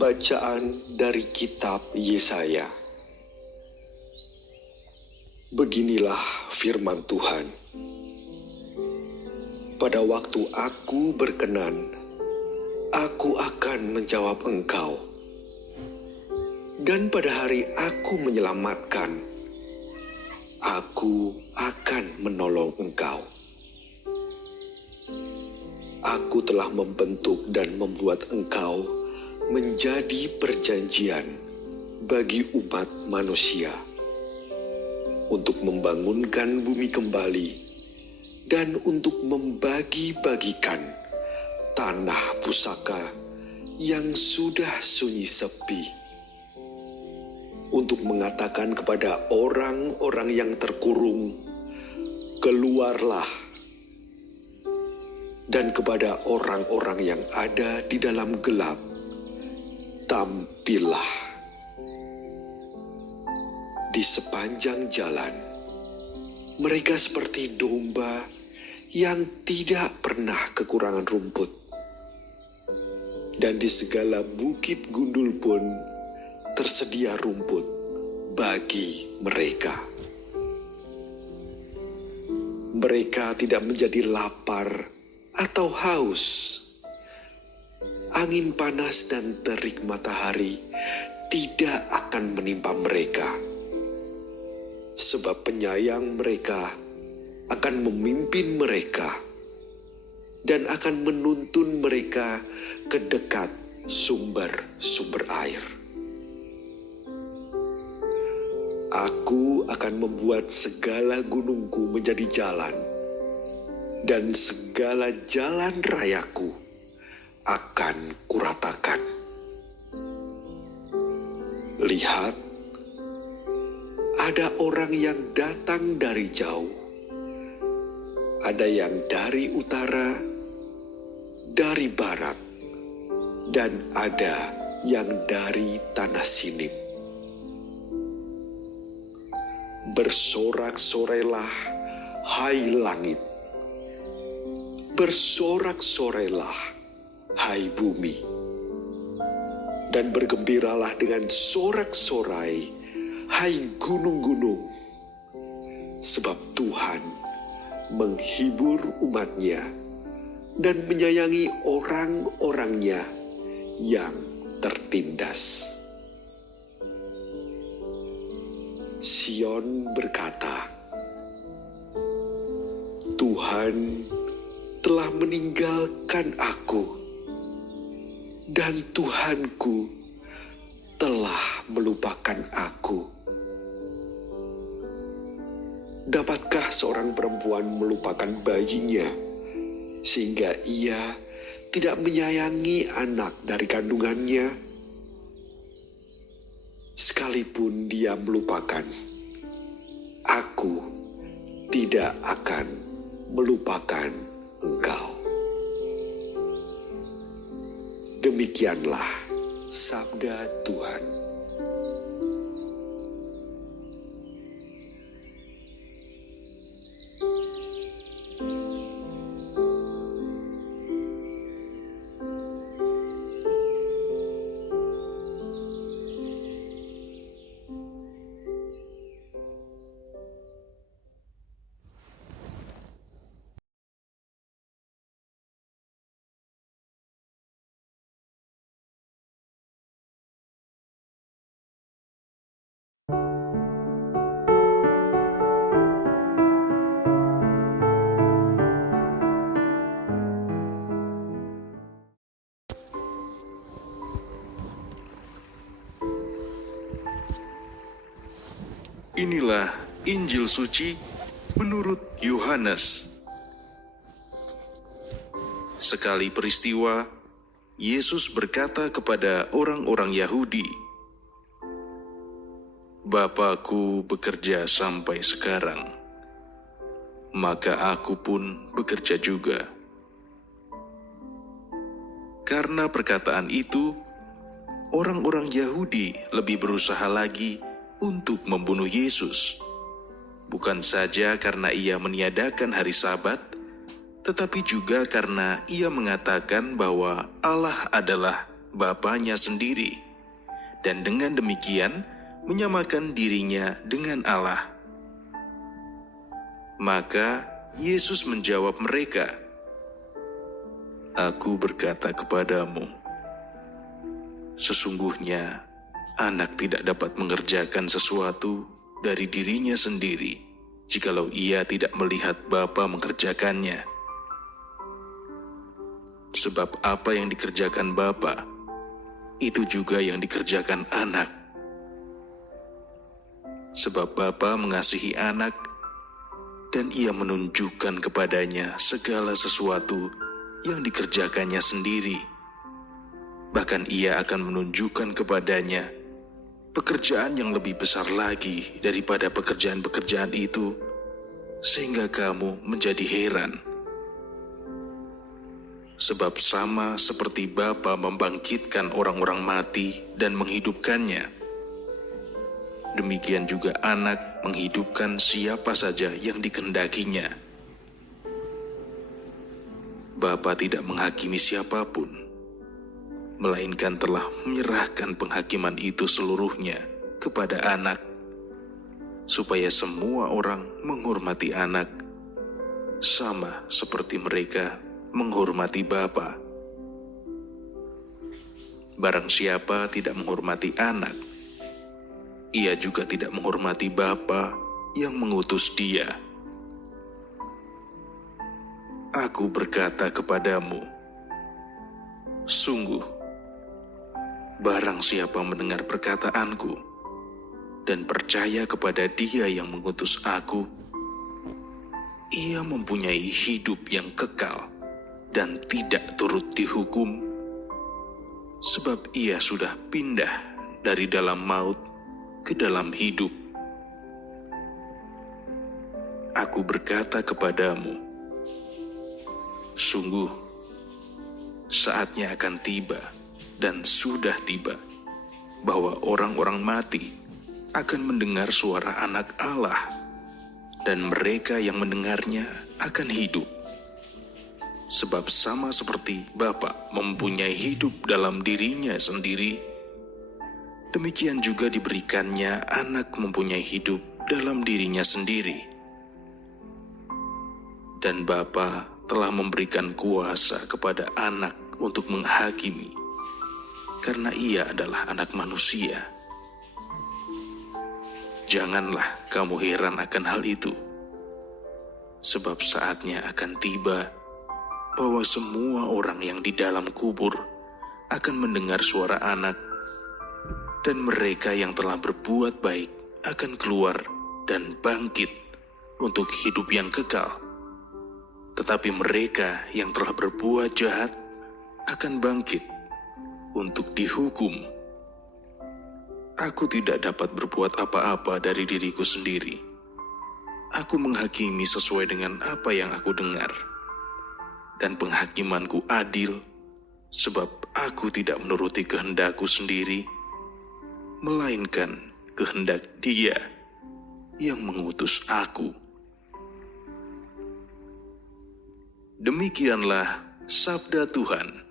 Bacaan dari kitab Yesaya. Beginilah firman Tuhan. Pada waktu aku berkenan, aku akan menjawab engkau. Dan pada hari aku menyelamatkan, aku akan menolong engkau. Aku telah membentuk dan membuat engkau menjadi perjanjian bagi umat manusia untuk membangunkan bumi kembali dan untuk membagi-bagikan tanah pusaka yang sudah sunyi sepi, untuk mengatakan kepada orang-orang yang terkurung, keluarlah, dan kepada orang-orang yang ada di dalam gelap, tampillah. Di sepanjang jalan, mereka seperti domba yang tidak pernah kekurangan rumput. Dan di segala bukit gundul pun tersedia rumput bagi mereka. Mereka tidak menjadi lapar atau haus. Angin panas dan terik matahari tidak akan menimpa mereka, sebab penyayang mereka akan memimpin mereka dan akan menuntun mereka ke dekat sumber-sumber air. Aku akan membuat segala gunungku menjadi jalan, dan segala jalan rayaku akan kuratakan. Lihat, ada orang yang datang dari jauh, ada yang dari utara, dari barat, dan ada yang dari tanah Sinim. Bersorak-sorailah, hai langit, bersorak-sorailah, hai bumi, dan bergembiralah dengan sorak-sorai, hai gunung-gunung, sebab Tuhan menghibur umatnya dan menyayangi orang-orangnya yang tertindas. Sion berkata, Tuhan telah meninggalkan aku, dan Tuhanku telah melupakan aku. Dapatkah seorang perempuan melupakan bayinya, sehingga ia tidak menyayangi anak dari kandungannya? Sekalipun dia melupakan, aku tidak akan melupakan engkau. Demikianlah sabda Tuhan. Inilah Injil Suci menurut Yohanes. Sekali peristiwa, Yesus berkata kepada orang-orang Yahudi, "Bapa-Ku bekerja sampai sekarang, maka aku pun bekerja juga." Karena perkataan itu, orang-orang Yahudi lebih berusaha lagi untuk membunuh Yesus, bukan saja karena ia meniadakan hari Sabat, tetapi juga karena ia mengatakan bahwa Allah adalah Bapanya sendiri, dan dengan demikian menyamakan dirinya dengan Allah. Maka Yesus menjawab mereka, "Aku berkata kepadamu, sesungguhnya anak tidak dapat mengerjakan sesuatu dari dirinya sendiri, jikalau ia tidak melihat Bapa mengerjakannya. Sebab apa yang dikerjakan Bapa, itu juga yang dikerjakan anak. Sebab Bapa mengasihi anak, dan ia menunjukkan kepadanya segala sesuatu yang dikerjakannya sendiri. Bahkan ia akan menunjukkan kepadanya pekerjaan yang lebih besar lagi daripada pekerjaan-pekerjaan itu, sehingga kamu menjadi heran. Sebab sama seperti Bapa membangkitkan orang-orang mati dan menghidupkannya, demikian juga anak menghidupkan siapa saja yang dikehendakinya. Bapa tidak menghakimi siapapun, melainkan telah menyerahkan penghakiman itu seluruhnya kepada anak, supaya semua orang menghormati anak, sama seperti mereka menghormati Bapa. Barang siapa tidak menghormati anak, ia juga tidak menghormati Bapa yang mengutus dia. Aku berkata kepadamu, sungguh, barang siapa mendengar perkataanku dan percaya kepada Dia yang mengutus aku, ia mempunyai hidup yang kekal dan tidak turut dihukum, sebab ia sudah pindah dari dalam maut ke dalam hidup. Aku berkata kepadamu, sungguh, saatnya akan tiba dan sudah tiba, bahwa orang-orang mati akan mendengar suara Anak Allah, dan mereka yang mendengarnya akan hidup. Sebab sama seperti Bapa mempunyai hidup dalam dirinya sendiri, demikian juga diberikannya anak mempunyai hidup dalam dirinya sendiri. Dan Bapa telah memberikan kuasa kepada anak untuk menghakimi, karena ia adalah anak manusia. Janganlah kamu heran akan hal itu, sebab saatnya akan tiba bahwa semua orang yang di dalam kubur akan mendengar suara anak, dan mereka yang telah berbuat baik akan keluar dan bangkit untuk hidup yang kekal. Tetapi mereka yang telah berbuat jahat akan bangkit untuk dihukum. Aku tidak dapat berbuat apa-apa dari diriku sendiri. Aku menghakimi sesuai dengan apa yang aku dengar. Dan penghakimanku adil, sebab aku tidak menuruti kehendakku sendiri, melainkan kehendak Dia yang mengutus aku. Demikianlah sabda Tuhan.